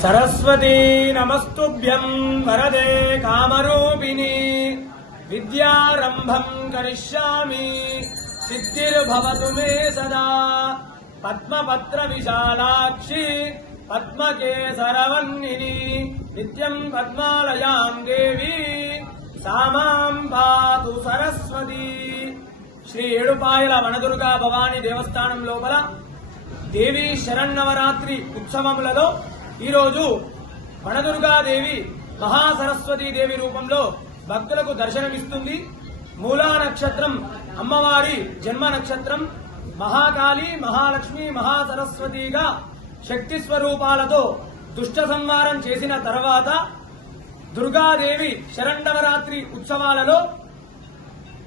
सरस्वती नमस्तुभ्यं वरदे कामरूपिणी विद्यारंभं करिष्यामि सिद्धिर्भवतु मे सदा पद्मपत्र विशालाक्षी पद्मकेसरवन्निनी नित्यं पद्मालयां देवी सा मां पातु सरस्वती। श्री ఏడుపాయల వనదుర్గా భవానీ దేవస్థానం లోపల దేవి శరన్నవరాత్రి ఉత్సవములలో ఈ రోజు వనదుర్గాదేవి మహాసరస్వతీదేవి రూపంలో భక్తులకు దర్శనమిస్తుంది. మూలా నక్షత్రం అమ్మవారి జన్మ నక్షత్రం. మహాకాళి, మహాలక్ష్మి, మహాసరస్వతిగా శక్తి స్వరూపాలతో దుష్ట సంహారం చేసిన తర్వాత దుర్గాదేవి శరన్నవరాత్రి ఉత్సవాలలో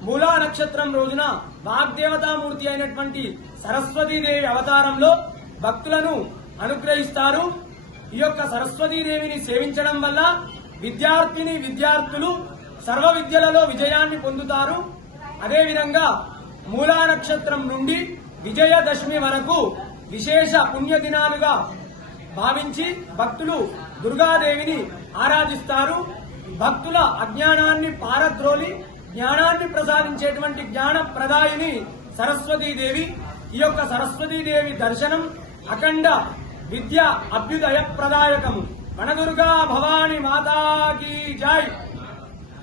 మూలా నక్షత్రం రోజున వాగ్దేవతామూర్తి అయినటువంటి సరస్వతీదేవి అవతారంలో భక్తులను అనుగ్రహిస్తారు. ఈ యొక్క సరస్వతీదేవిని సేవించడం వల్ల విద్యార్థులు సర్వ విద్యలలో విజయాన్ని పొందుతారు. అదేవిధంగా మూలా నక్షత్రం నుండి విజయదశమి వరకు విశేష పుణ్యదినాలుగా భావించి భక్తులు దుర్గాదేవిని ఆరాధిస్తారు. భక్తుల అజ్ఞానాన్ని పారద్రోలి జ్ఞానాన్ని ప్రసాదించేటువంటి జ్ఞాన ప్రదాయిని సరస్వతీదేవి. ఈ యొక్క సరస్వతీదేవి దర్శనం అఖండ విద్య అభ్యుదయ ప్రదాయకము. వనదుర్గా భవాని మాతాకి జై.